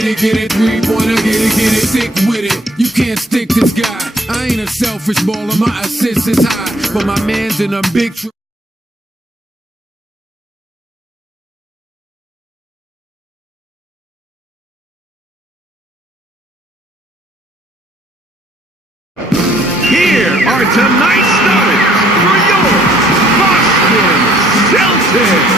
get it, three-pointer, get it, stick with it. You can't stick this guy. I ain't a selfish baller, my assist is high, but my man's in a big trouble. Here are tonight's starters for your Boston Celtics.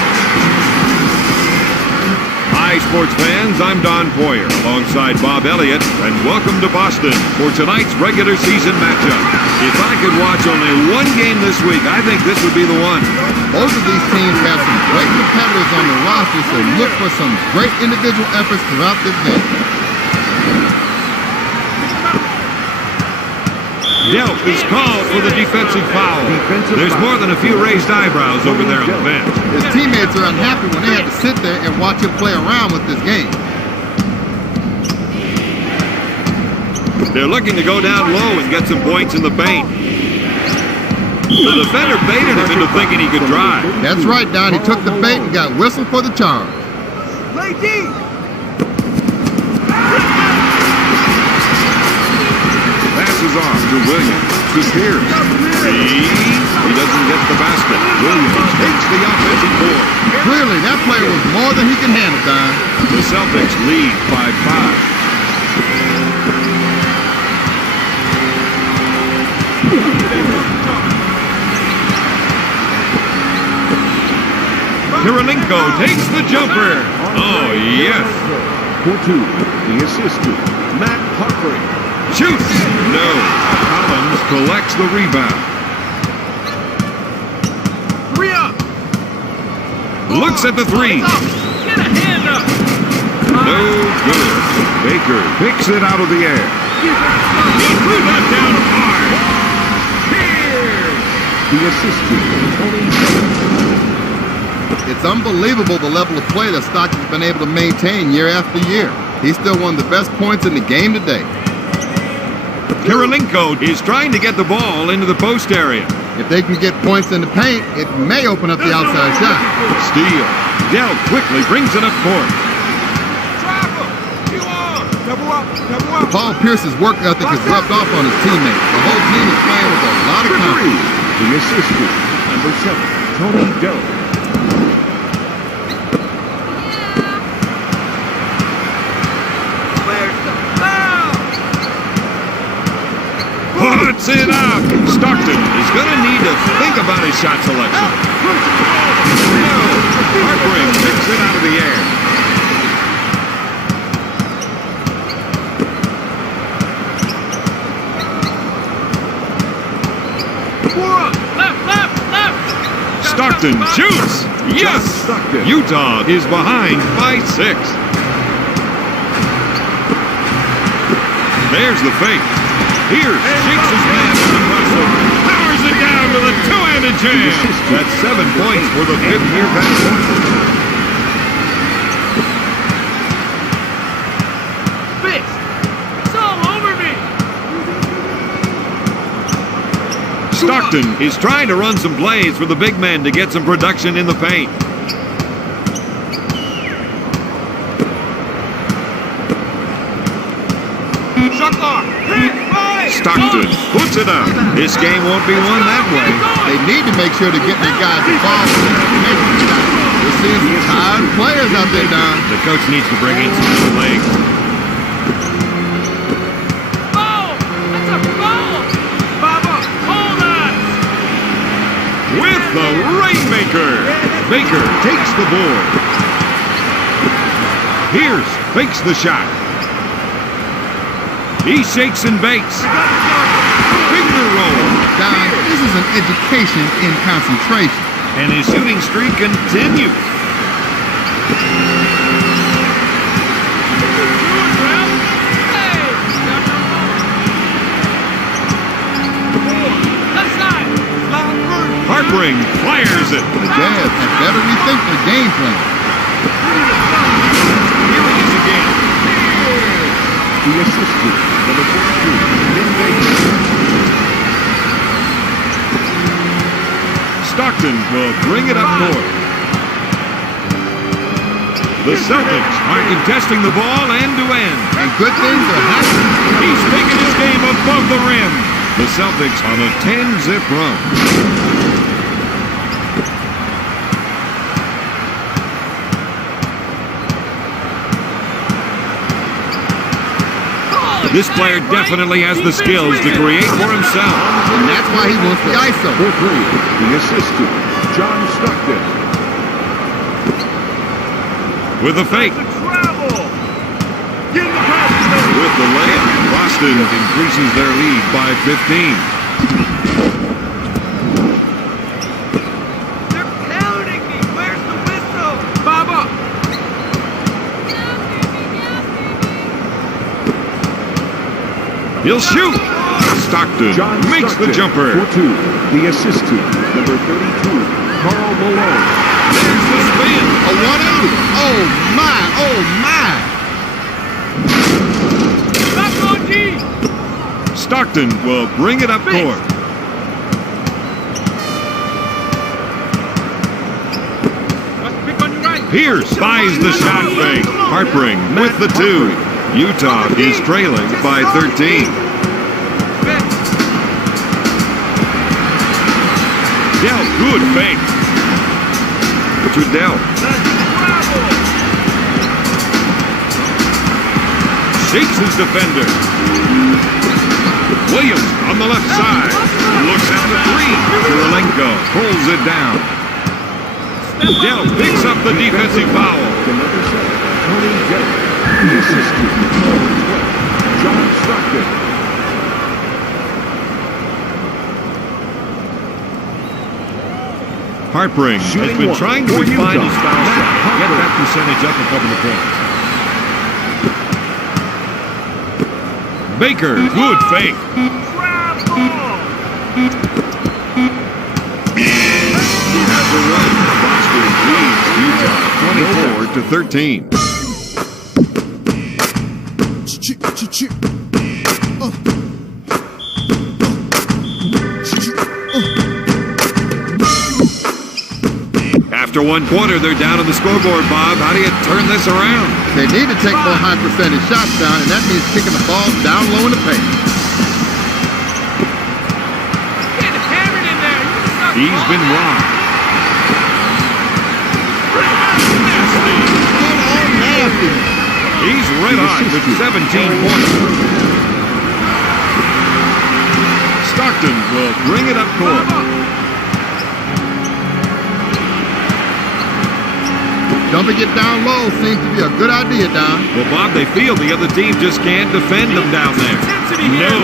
Hi, sports fans. I'm Don Poyer alongside Bob Elliott, and welcome to Boston for tonight's regular season matchup. If I could watch only one game this week, I think this would be the one. Both of these teams have some great competitors on their roster, so look for some great individual efforts throughout this game. Delp is called for the defensive foul. There's more than a few raised eyebrows over there on the bench. His teammates are unhappy when they have to sit there and watch him play around with this game. They're looking to go down low and get some points in the paint. The defender baited him into thinking he could drive. That's right, Don. He took the bait and got whistled for the charge. Play deep. Passes off to Williams, to Pierce. He doesn't get the basket. Williams takes the offensive board. Clearly, that player was more than he can handle, Don. The Celtics lead by 5. Kirilenko takes the jumper. Oh, yes. For 2, the assistant, Matt Harper. Shoots! No. Collins collects the rebound. 3 up. Looks at the 3. Get a hand up. No good. Baker picks it out of the air. He threw that down hard. Pierce! The assistant, It's unbelievable the level of play that Stockton's been able to maintain year after year. He's still one of the best points in the game today. Kirilenko is trying to get the ball into the post area. If they can get points in the paint, it may open up the outside shot. Steal. Dell quickly brings it up court. Double up. Paul Pierce's work ethic has rubbed off on his teammates. The whole team is playing with a lot of confidence. the assistant, number 7, Tony Delp. Puts it up. Stockton is going to need to think about his shot selection. No. Harper picks it out of the air. Left. Stockton shoots. Yes. Utah is behind by 6. There's the fake. Pierce shakes his man to the hustle. Powers it down with a two-handed jam. That's 7 points for the fifth-year veteran. Fixed. It's all over me. Stockton is trying to run some plays for the big men to get some production in the paint. Stockton puts it up. This game won't be won that way. They need to make sure to get their guys involved in the shot. We're seeing some tired players out there, Don. The coach needs to bring in some new legs. Foul! That's a foul! Baba, hold on! With the Rainmaker. Baker takes the board. Pierce fakes the shot. He shakes and bakes. Finger roll. Don, this is an education in concentration. And his shooting streak continues. Harpering fires it. The Jazz had better rethink their game plan. Here it is again. The assistant, number 14, Stockton will bring it up court. The Celtics are contesting the ball end-to-end. And good things are happening. He's taking his game above the rim. The Celtics on a 10-zip run. This player definitely has the skills to create for himself. And that's why he wants the ISO. For three, the assist to John Stockton. With the fake. With the layup, Boston increases their lead by 15. They're pounding me. Where's the whistle? Baba. He'll shoot. Stockton John makes Stockton. the jumper. For two, the assist to number 32, Karl Malone. There's the spin. A 180. Oh, my. Oh, my. Back on G. Stockton will bring it up court. Let's pick on your right. Pierce buys the shot fake. Harpering with the two. Utah is trailing by 13. Dell, good fake. To Dell. Shakes his defender. Williams on the left side. Looks at the three. Kirilenko pulls it down. Dell picks up the defensive foul. To number 7, Tony Dell. The assist to number 12, John Stockton. Harpering has Shooting been one trying to for refine Utah. his foul shot. Get Harpering. that percentage up a couple of points. Baker, good fake. Has a run. Boston leads Utah 24-13. After one quarter, they're down on the scoreboard, Bob. How do you turn this around? They need to take more high percentage shots down, and that means kicking the ball down low in the paint. Get hammered in there. You suck. He's been wrong. Nasty. He's red hot with 17 points. Stockton will bring it up court. Dumping it down low seems to be a good idea, Don. Well, Bob, they feel the other team just can't defend them down there. No.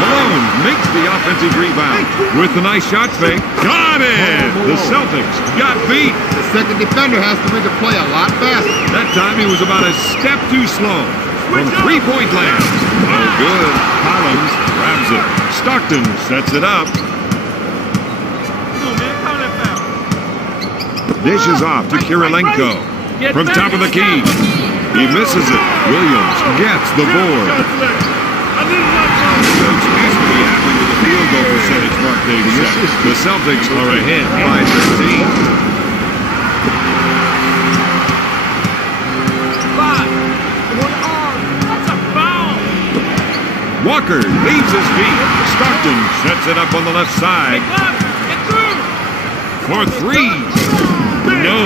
Malone makes the offensive rebound with the nice shot fake. Got it! The Celtics got beat. The second defender has to read the play a lot faster. That time he was about a step too slow. From three-point land. No good. Collins grabs it. Stockton sets it up. Dishes off to Kirilenko. From top of the key. He misses it. Williams gets the board. Coach has to be happy with the field goal percentage mark they've set. The Celtics are ahead by 13. 5. One arm. That's a foul. Walker leaves his feet. Stockton sets it up on the left side. Left. Get through. For three. No.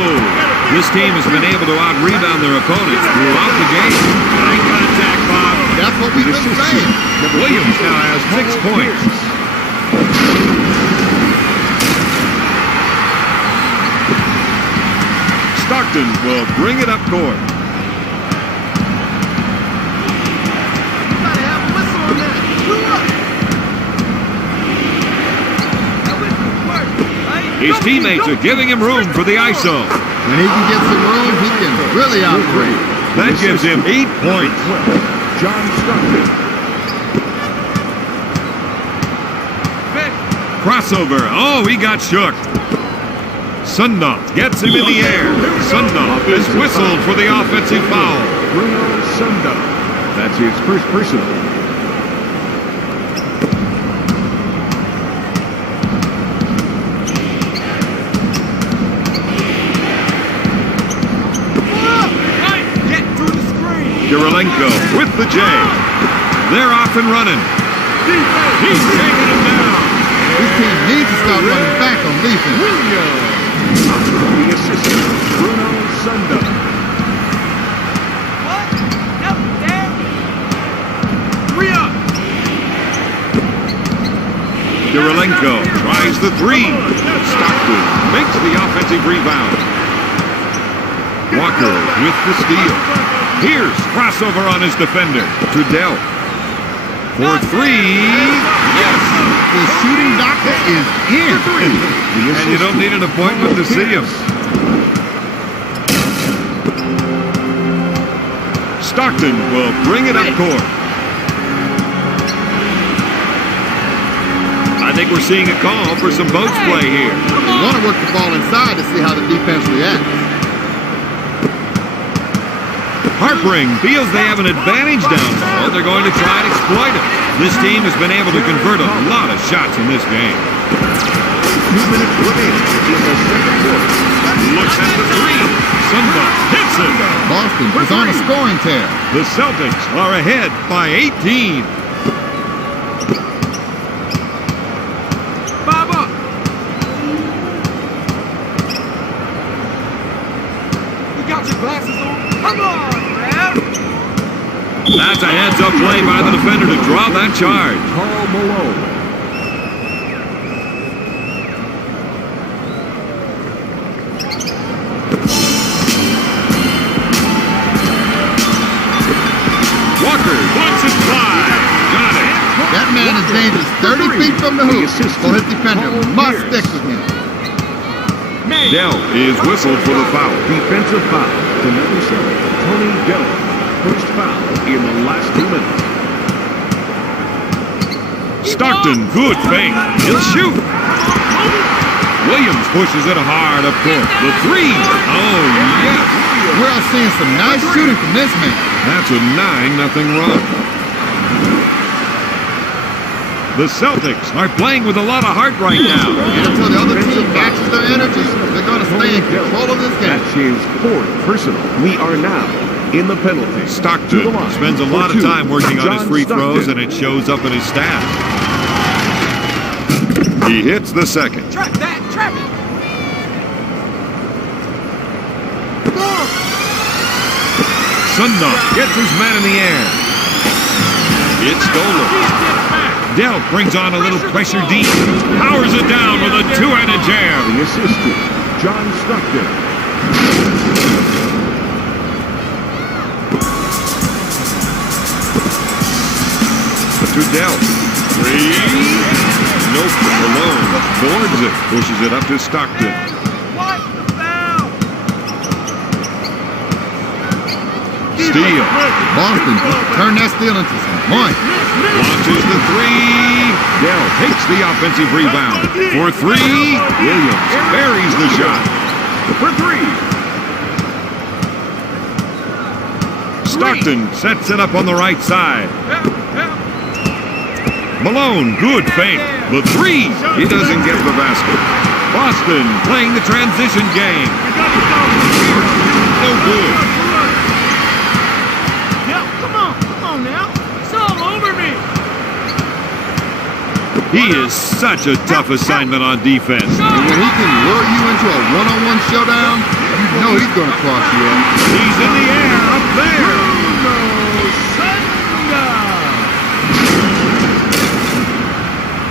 This team has been able to out-rebound their opponents throughout the game. High contact, Bob. That's what we've been saying. Williams now has 6 points. Stockton will bring it up court. Gotta have a whistle on that. His teammates are giving him room for the ISO. When he can get some room, he can really operate. That gives him 8 points. 12, John Stockton. Crossover. Oh, he got shook. Sundop gets him in the air. Sundop is whistled for the offensive foul. Bruno Sundop. That's his first personal. Kirilenko with the J. They're off and running. He's taking him down. This team needs to start running back on defense. The assistant, Bruno Sunda. What? Yep, Dad. 3 up. Kirilenko tries the three. Stockton makes the offensive rebound. Walker with the steal. Here's crossover on his defender. Trudell for three. Yes! The shooting doctor is in. And you don't need an appointment to see him. Stockton will bring it up court. I think we're seeing a call for some post play here. They want to work the ball inside to see how the defense reacts. Harpering feels they have an advantage down low. They're going to try and exploit it. This team has been able to convert a lot of shots in this game. 2 minutes remaining in the second quarter. Looks at the three. Somebody hits it. Boston is on a scoring tear. The Celtics are ahead by 18. Baba. You got your glasses on? Come on, man. That's a heads-up play by the defender to draw that charge. Karl Malone. Walker wants it fly. Got it. That man is dangerous 30 feet from the hoop. So his defender must stick with him. Dell is whistled for the foul. Defensive foul to number 7, Tony Dell. First foul in the last 2 minutes. Stockton, good fake. He'll shoot. Williams pushes it hard up court. The three. Oh, yes. We're all seeing some nice shooting from this man. That's a 9-0 run. The Celtics are playing with a lot of heart right now. And until the other team matches their energy, they're going to stay in control of this game. That's his 4th personal. We are now in the penalty. Stockton spends a lot of time working on his free throws, and it shows up in his stats. He hits the second. Trap that. Trap it. Sundar gets his man in the air. It's stolen. Dell brings on a little pressure deep. Powers it down with a two-handed jam. The assistant, John Stockton. To Dell. Three. Nope. Alone. Boards it. Pushes it up to Stockton. What the foul? Steal. Boston turn that steal into some points. Launches the three. Dell takes the offensive rebound. For three. Williams buries the shot. For 3. Stockton sets it up on the right side. Malone, good fake. The three. He doesn't get the basket. Boston playing the transition game. No good. Come on now. It's all over me. He is such a tough assignment on defense. And when he can lure you into a one-on-one showdown, you know he's going to cross you up. He's in the air up there.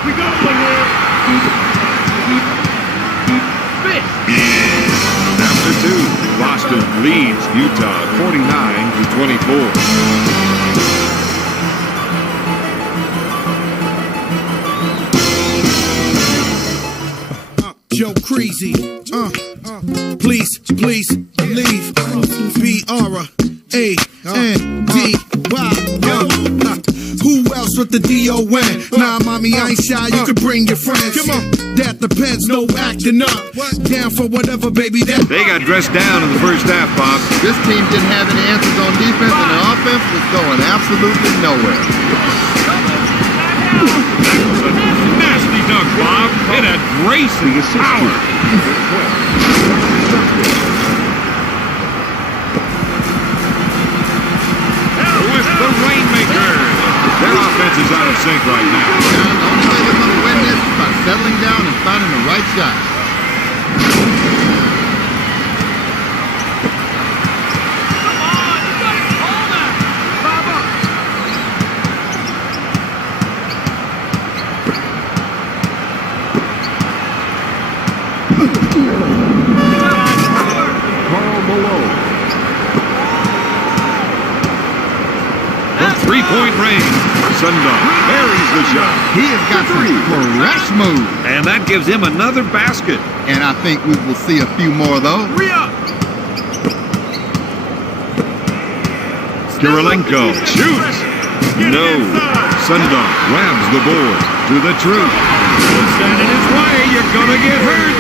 We got one here. After 2, Boston leads Utah 49-24. Joe Creasy, please believe, B-R-A-N-D-Y, who else with the D-O-N? Nah, mommy, I ain't shy, you can bring your friends. Come on, that depends, no acting up. Down for whatever, baby, that. They got dressed down in the first half, Bob. This team didn't have any answers on defense, and their offense was going absolutely nowhere. Nasty dunk, Bob. It had racing power. defense is out of sync right now. The only way they're going to win this is by settling down and finding the right shot. Come on, you gotta call that. Baba. Carl Malone. From three-point range, Sundar buries the shot. He has got some fresh moves. And that gives him another basket. And I think we will see a few more of those. Re-up. Kirilenko shoots. No. Sundar grabs the board to the truth. Don't stand in his way. You're going to get hurt.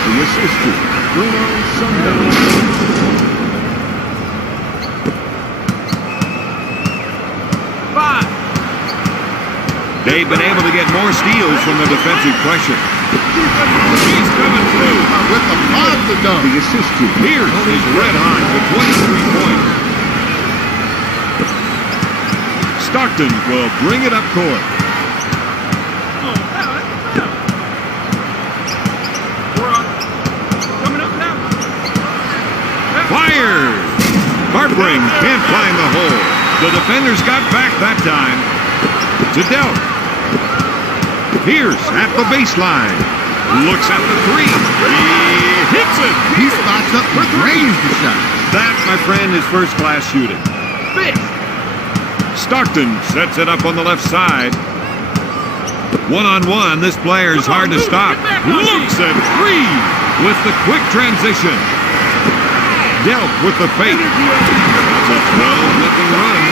The assistant, Bruno Sundar. They've been able to get more steals from the defensive pressure. He's coming through. With the monster dunk. The assistant, Pierce is red hot with 23 points. Stockton will bring it up court. Oh, foul. We're up. Coming up now. Fires! Hartring can't find the hole. The defenders got back that time. To Delp. Pierce at the baseline. Looks at the three. He hits it. He spots up and drains the shot. That, my friend, is first-class shooting. Fist. Stockton sets it up on the left side. One-on-one, this player is hard to stop. Looks at three with the quick transition. Delp with the fake. It's a 12-0 run.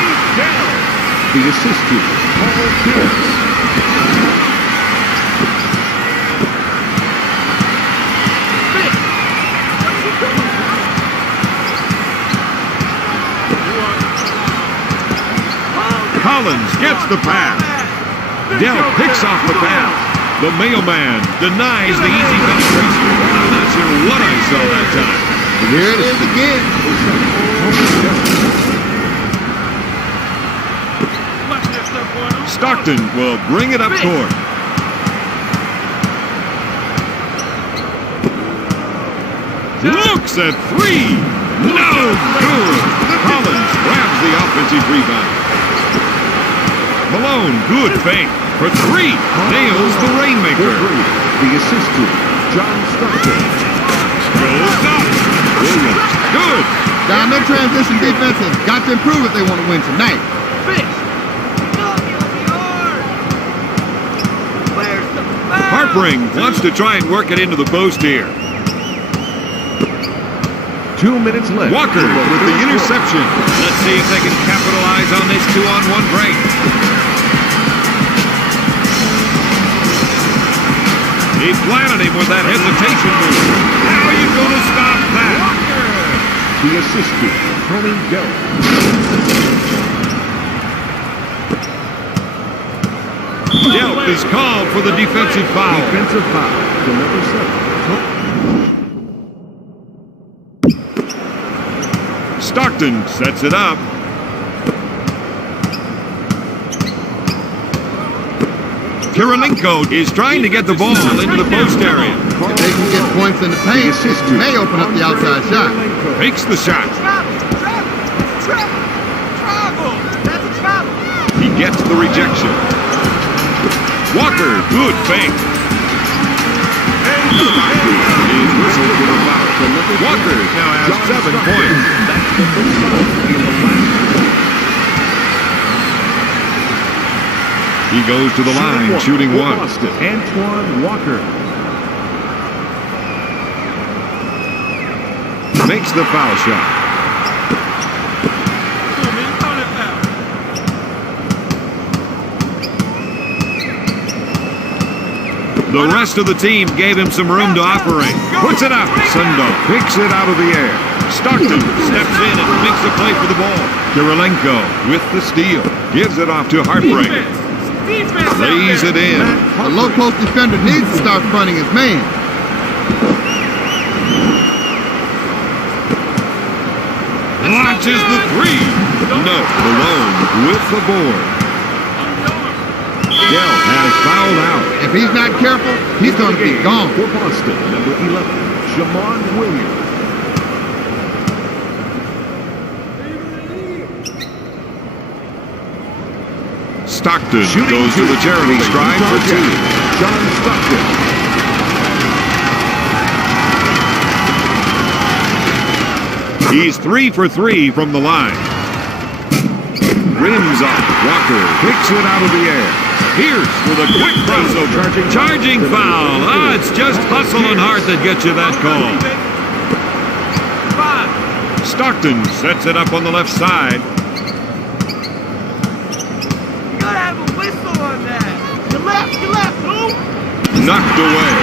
the assistant, Paul Pierce. Collins gets the pass. Dell picks off the pass. The mailman denies the easy penetration. I'm not sure what I saw that time. Here it is again. Stockton will bring it up court. Looks at three. No good. Collins grabs the offensive rebound. Malone, good fake for three. Nails the rainmaker. The assistant, John Stockton. Goes up. Williams, good. Down their transition defense has got to improve if they want to win tonight. Hartring wants to try and work it into the post here. 2 minutes left. Walker with the interception. Let's see if they can capitalize on this 2-on-1 break. He planted him with that hesitation move. How are you going to stop that? The assistant, Tony Dell. Delp is called for the defensive foul. Defensive foul to number 7. Stockton sets it up. Kirilenko is trying to get the ball into the post area. If they can get points in the paint, it may open up the outside shot. Takes the shot. He gets the rejection. Walker, good fake. He's whistled for the foul. Walker now has 7 points. He goes to the line, shooting one. Boston, Antoine Walker. Makes the foul shot. The rest of the team gave him some room to operate. Puts it up. Sundar picks it out of the air. Stockton steps in and makes a play for the ball. Kirilenko with the steal. Gives it off to Hartring. Lays it in. A low post defender needs to start fronting his man. Launches the three. No, Malone with the board. Dell has fouled out. If he's not careful, he's going to be gone. For Boston, number 11, Jamon Williams. Stockton goes to the charity stripe for 2. John Stockton. He's 3 for 3 from the line. Rims off. Walker kicks it out of the air. Pierce with a quick crossover. Charging foul. Ah, it's just hustle and heart that gets you that call. Stockton sets it up on the left side. You gotta have a whistle on that. You left, who? Knocked away.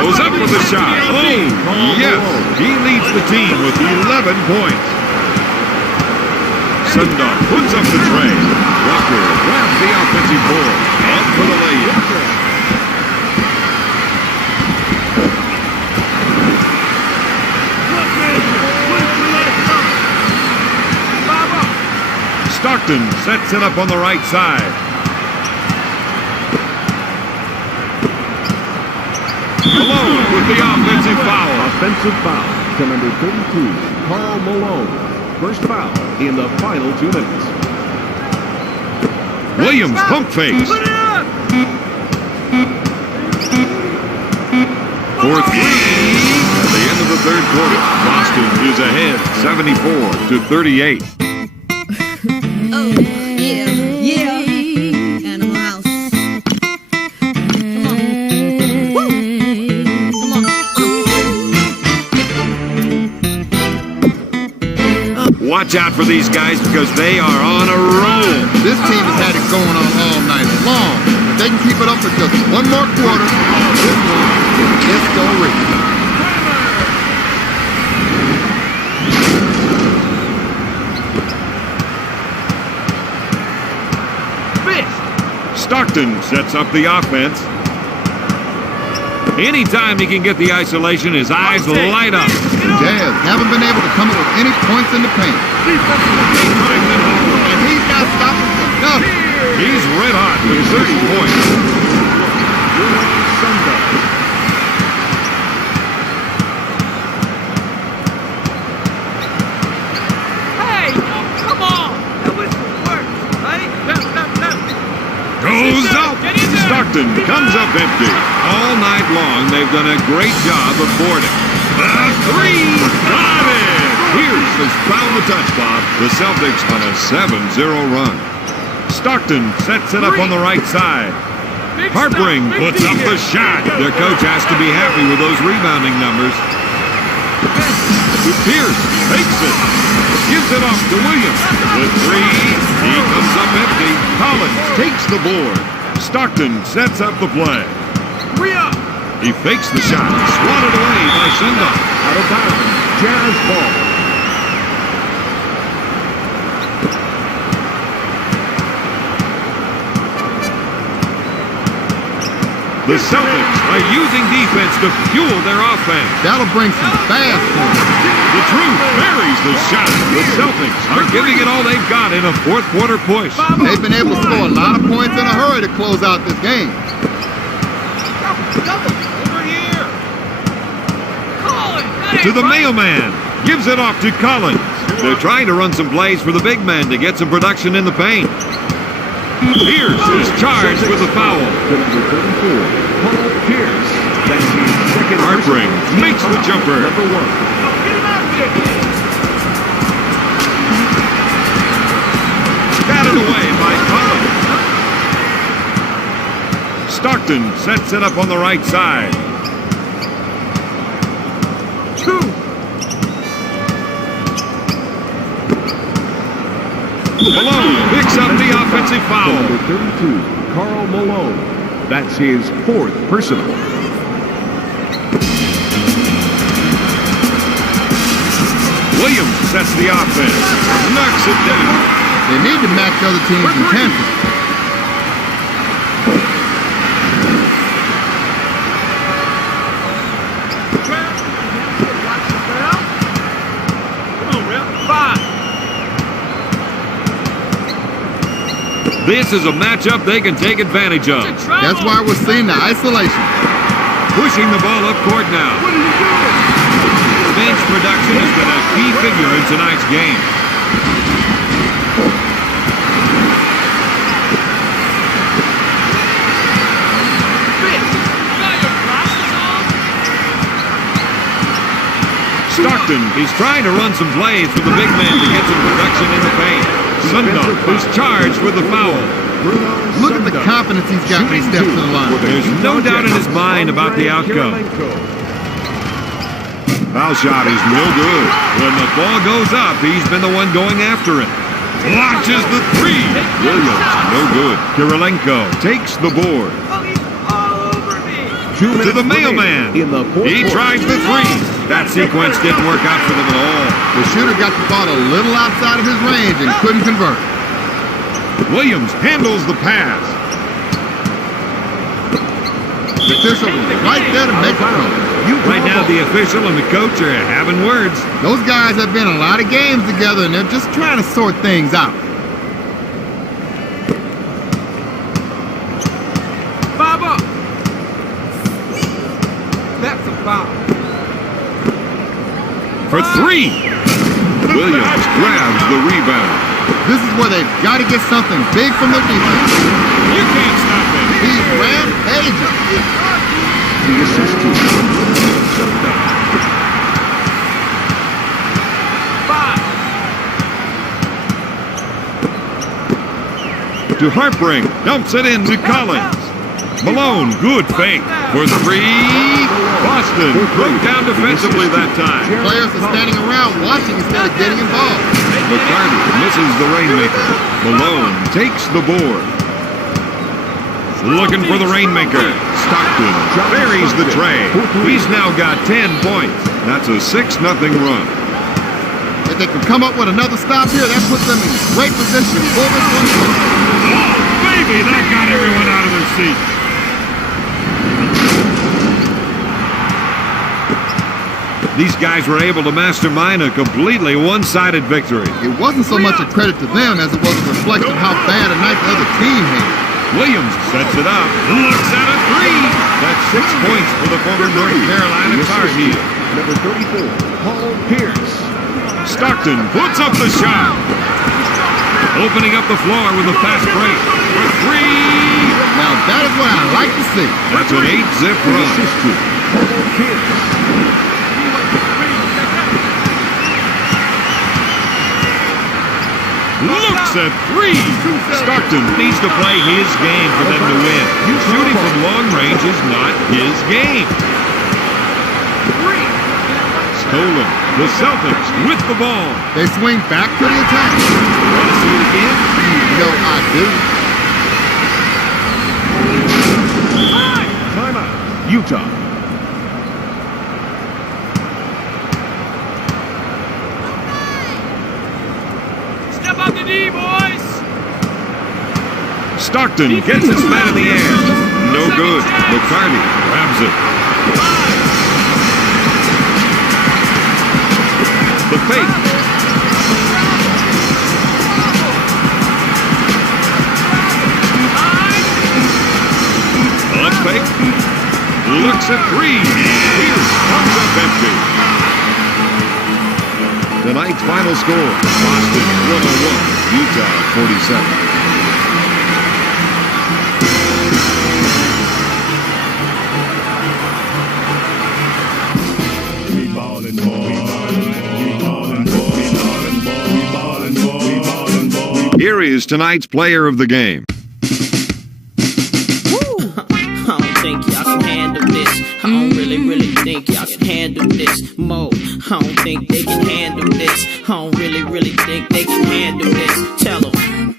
Goes up with a shot. Oh, yes. He leads the team with 11 points. Sundog puts up the tray. Walker grabs the offensive board. Up for the layup. Stockton sets it up on the right side. Malone with the offensive foul. Offensive foul to number 32, Karl Malone. First foul in the final 2 minutes. Williams pump fakes. Put it up! For 3 at the end of the third quarter. Boston is ahead 74-38. Oh, yeah. Animal House. Come on. Woo. Come on. Watch out for these guys because they are on a roll. This team has had it going on all night long. If they can keep it up for just one more quarter, this one is still ready. Stockton sets up the offense. Anytime he can get the isolation, his eyes light up. Jazz haven't been able to come up with any points in the paint. And he's not stopping for nothing. He's red hot with 30 points. Hey, come on! That whistle works, right? Goes up. Stockton comes up empty. All night long, they've done a great job of boarding. The 3, got it! Pierce has found the touch, Bob. The Celtics on a 7-0 run. Stockton sets it up on the right side. Harpring puts up the shot. Their coach has to be happy with those rebounding numbers. Pierce takes it. Gives it off to Williams. The 3, he comes up empty. Collins takes the board. Stockton sets up the play. He fakes the shot. Swatted away by Sundog. Out of bounds. Jazz ball. The Celtics are using defense to fuel their offense. That'll bring some fast points. The truth buries the shot. The Celtics are giving it all they've got in a fourth quarter push. They've been able to score a lot of points in a hurry to close out this game. Over here! Collins! To the mailman. Gives it off to Collins. They're trying to run some plays for the big man to get some production in the paint. Pierce is charged with a foul. Number 34, Paul Pierce. That's his second. Harpring makes the jumper. Number 1. Get him out there! Batted away by Collins. Stockton sets it up on the right side. 2. Malone picks up the offensive foul. Number 32, Karl Malone. That's his 4th personal. Williams sets the offense. Knocks it down. They need to match other teams' intensity. Come on, Rip. 5. This is a matchup they can take advantage of. That's why we're seeing the isolation. Pushing the ball up court now. Bench production has been a key figure in tonight's game. Stockton, he's trying to run some plays with the big man to get some production in the paint. Sundog is charged with the foul. Look at the confidence he's got when he steps to the line. There's no doubt in his mind about the outcome. Foul shot is no good. When the ball goes up, he's been the one going after it. Launches the three. Williams, no good. Kirilenko takes the board. To the mailman. He tries the three. That sequence didn't work out for them at all. The shooter got the ball a little outside of his range and couldn't convert. Williams handles the pass. The official was right there to make the call. Right now, the official and the coach are having words. Those guys have been in a lot of games together, and they're just trying to sort things out. Baba! That's a foul. For three. Williams grabs the rebound. This is where they've got to get something big from their defense. You can't stop him. He's rampaging. The assist to To Harpring, dumps it in to Collins. Malone, good fake for three. Boston broke down defensively that time. Players are standing around watching instead of getting involved. McCarty misses the rainmaker. Malone takes the board. Looking for the rainmaker. Stockton buries the tray. He's now got 10 points. That's a 6-0 run. If they can come up with another stop here, that puts them in great position to pull this one through. Oh, baby, that got everyone out of their seat. These guys were able to mastermind a completely one-sided victory. It wasn't so much a credit to them as it was a reflection of how bad a night the other team had. Williams sets it up, looks at a three. That's 6 points for the former North Carolina Tar Heel. number 34, Paul Pierce. Stockton puts up the shot. Opening up the floor with a fast break for three. Now that is what I like to see. That's an 8-zip The run. assist to Paul Pierce. Looks at three. Stockton needs to play his game for them to win. Shooting from long range is not his game. Stolen. The Celtics with the ball. They swing back to the attack. Want to see it again? You know I do. Timeout. Utah. Step on the D, boys! Stockton gets his man in the air. No good. McCarty grabs it. The fake. On fake. Looks at three. Pierce comes up empty. Tonight's final score, Boston 101, Utah 47. Here is tonight's player of the game. I don't think y'all can handle this. I don't really think y'all can handle this. Mo, I don't think they can handle this. I don't really think they can handle this. Tell them.